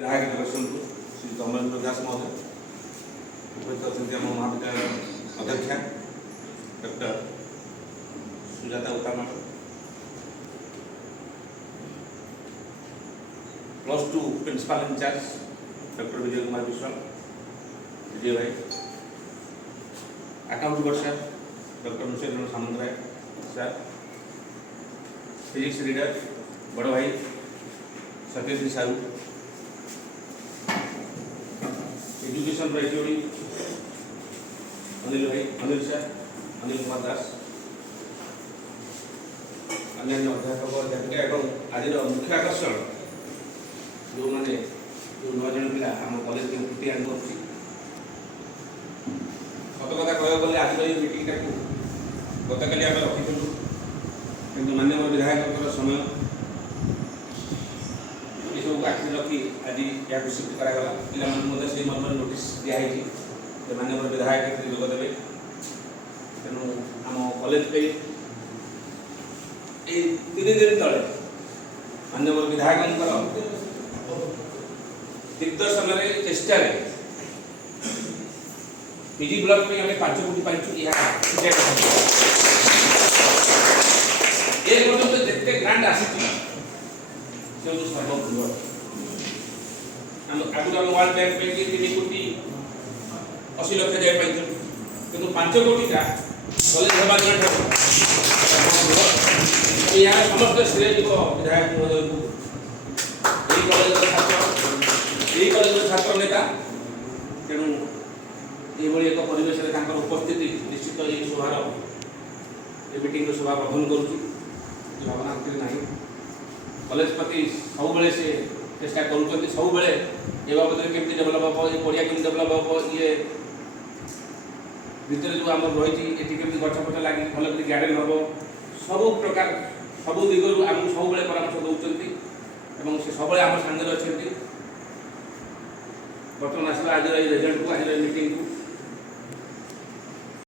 विधायक निर्वाचन को श्री कमलेन्द्र दास महोदय उपस्थित अच्छा आम महाविद्यालय अध्यक्षा doctor Sujata Uttam +2 principal incharge doctor Vijay Kumar Vishwal Vijay भाई account sir doctor Musher Samantaray sir physics reader बड़ भाई सत्येंद्र साहू एजुकेशन एचओडी अनिल भाई अनिल सर अनिल कुमार दास अन्य अध्यापक अध्यापिका एवं आज मुख्य आकर्षण जो मैंने जो 9 जन पिला आम कॉलेज के फुटी आन कर सत कथा कह गले आज मीटिंग गतकाली आम रखी कि माननीय विधायक समय ये सब आखिर रखी आज या शिफ्ट करागला पिला से मर्म नोटिस दिखाई माननीय विधायक जोगदेवे तेणु आम कॉलेज पे 3 दिन तले माननीय विधायक दिग्दर्शन चेष्टा पीजी ब्लॉक में हमें 5 कोटी पाइछु जिते ग्रांट आसी सर्वबृहत आगुरी आम वर्ल्ड बैंक पे 3 कोटी 80 लाख जाए पाई कि 5 कोटी का कॉलेज होगा यहाँ समस्त श्रेय जीव विधायक महोदय को कॉलेज छात्र नेता तेणु ये एक परिवेश उपस्थिति निश्चित ये सभार मीटिंग सभा ग्रहण कर भावना ना कॉलेज प्रति सब से चेष्टा कर सब ये बाबद केमती डेभलप हम ये पड़िया केमती डेभलप हम ये भितर जो आम रही केमती गछपछ लगी भल गार्डेन हम सब प्रकार सब दिगरू आमको सब परामर्श दौरान से सब आम सागर अच्छा बर्तमान आसला आज रिजल्ट को आज मीटिंग को